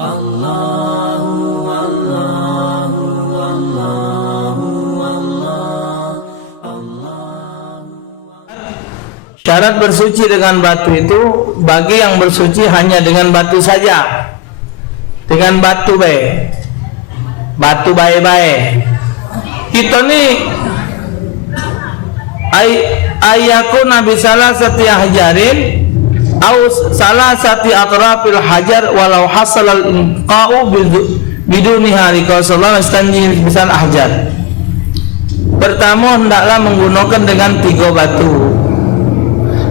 Syarat bersuci dengan batu itu bagi yang bersuci hanya dengan batu saja. Dengan batu baik. Batu baik-baik. Kita ni ayakuna bi salasati hajarin au salasati atrafil hajar walau hasalal inqa'u biduni hari sallallahu alaihi wasallam misal ahjar. Pertama hendaklah menggunakan dengan 3 batu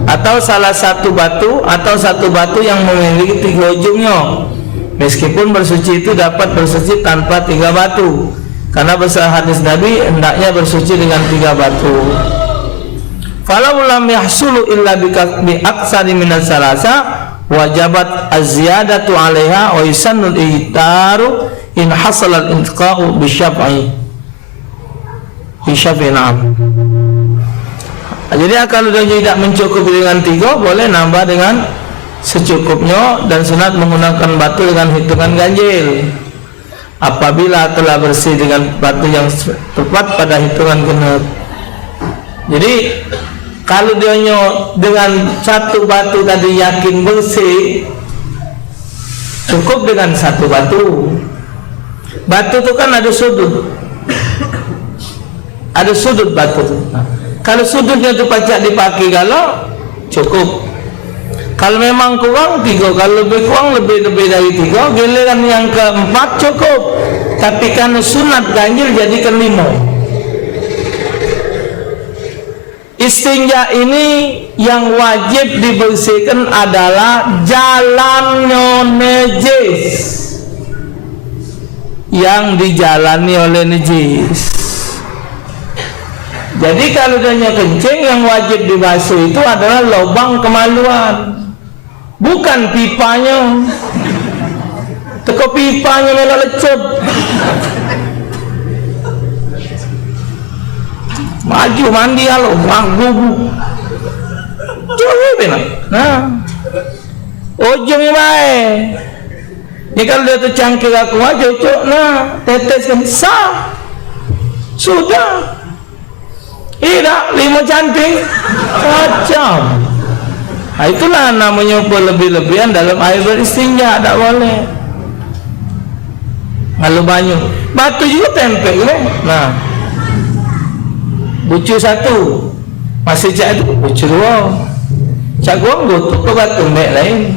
atau salah satu batu atau satu batu yang memiliki 3 ujungnya. Meskipun bersuci itu dapat bersuci tanpa 3 batu, karena besar hadis Nabi hendaknya bersuci dengan 3 batu. Falau lam yahsulu illa bi aksari minas salasa wajabat az-ziyadatu 'alaiha wa yusannu al-ihtaru in hasala al-intiqa'u bi syaf'i. Jadi kalau dia tidak mencukupi dengan 3, boleh nambah dengan secukupnya, dan sunat menggunakan batu dengan hitungan ganjil apabila telah bersih dengan batu yang tepat pada hitungan genep. Jadi kalau dia dengan 1 batu tadi yakin bersih, cukup dengan 1 batu. Batu itu kan ada sudut, ada sudut batu. Kalau sudutnya itu pacak dipakai, kalau cukup. Kalau memang kurang 3, kalau lebih kurang lebih dari 3, giliran yang keempat cukup. Tapi karena sunat ganjil jadikan 5. Istinja ini yang wajib dibersihkan adalah jalannya najis, yang dijalani oleh najis. Jadi kalau dia kencing, yang wajib dibasuh itu adalah lubang kemaluan, bukan pipanya. Teko pipanya malah lecet. Maju mandi halo, gugu. Coba benar. Nah, ujungnya baik. Ini kalau dia tercangkir aku aja, cok. Nah, teteskan sah. Sudah. Tidak, 5 cantik kacau. Nah, itulah namanya berlebih-lebihan dalam air beristinja, tidak boleh. Kalau banyak batu juga tempel, nah bucu 1 masih cak itu bucu 2, cak gua butuh ke batu mek lain.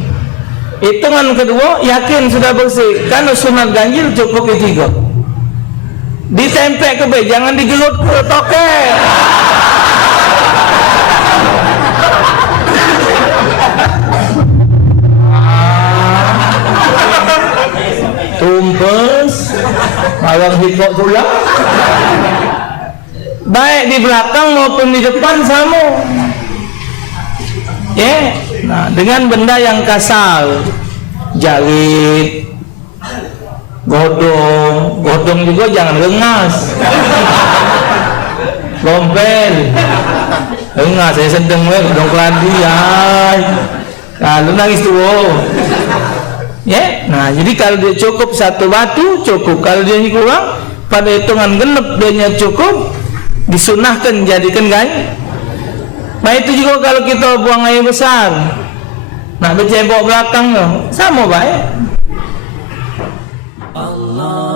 Hitungan kedua yakin sudah bersih, karena sunat ganjil cukup 3. Ditempel ke be, jangan digelut ke toket. Tumpes malang hipok pula. Baik di belakang maupun di depan sama. Ya, nah, dengan benda yang kasar, jarit, godong juga jangan rengas. Gombel, rengas saya sedang godong keladi, kalau nangis tuh. Ya, nah jadi kalau dia cukup 1 batu cukup, kalau dia kurang pada hitungan genep dia cukup, disunahkan jadikan ganjil. Nah itu juga kalau kita buang air besar, nak bercebok belakangnya sama baik. Allah